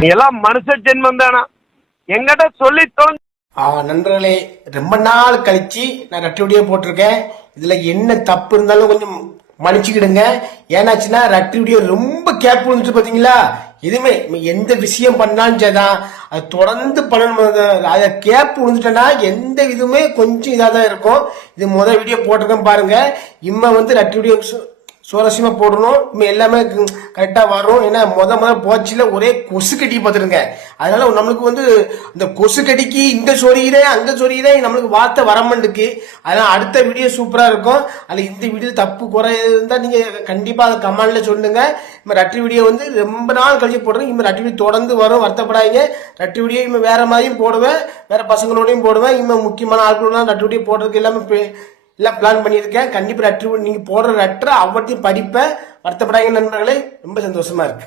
நீ எல்லாம் மனுஷ ஜென்மம் தானா எங்கிட்ட சொல்லி தொலைஞ்சு. நண்பர்களே, ரொம்ப நாள் கழிச்சு நான் ரெட்டை வீடியோ போட்டிருக்கேன். இதுல என்ன தப்பு இருந்தாலும் கொஞ்சம் மன்னிச்சுக்கிடுங்க. ஏன்னாச்சுன்னா ரெட்டை வீடியோ ரொம்ப கேப் விழுந்துச்சு பாத்தீங்களா. எதுவுமே எந்த விஷயம் பண்ணாலும் சரிதான், அது தொடர்ந்து பண்ணணும். அதை கேப் விழுந்துட்டேன்னா எந்த இதுவுமே கொஞ்சம் இதாக தான் இருக்கும். இது முதல் வீடியோ போட்டிருக்கேன் பாருங்க. வந்து ரெட்டை வீடியோ சுவாரஸ்யமா போடணும். எல்லாமே கரெக்டா வரும். ஏன்னா முதல்ல போச்சுல ஒரே கொசு கட்டி பார்த்துருங்க. அதனால நம்மளுக்கு இந்த கொசு கடிக்கு இந்த சொரியிறேன் அங்க சொரியிறேன் நம்மளுக்கு வார்த்தை வரமாட்டுக்கு. அதனால அடுத்த வீடியோ சூப்பரா இருக்கும். அதுல இந்த வீடியோ தப்பு குறை இருந்தா நீங்க கண்டிப்பா அதை கமெண்ட்ல சொல்லுங்க. இந்த ரெட்டை வீடியோ ரொம்ப நாள் கழிச்சு போடுறேன். இந்த ரெட்டை வீடியோ தொடர்ந்து வரும், வருத்தப்படாதீங்க. ரெட்டை வீடியோ வேற மாதிரியும் போடுவேன், வேற பசங்களோடையும் போடுவேன். முக்கியமான ஆட்களோட ரெட்டை வீடியோ போடுறதுக்கு எல்லாமே எல்லாம் பிளான் பண்ணியிருக்கேன். கண்டிப்பா நீங்க போடுற ரெட்டரை அவற்றையும் படிப்பேன். வருத்தப்படாதீங்க நண்பர்களே, ரொம்ப சந்தோஷமா இருக்கு.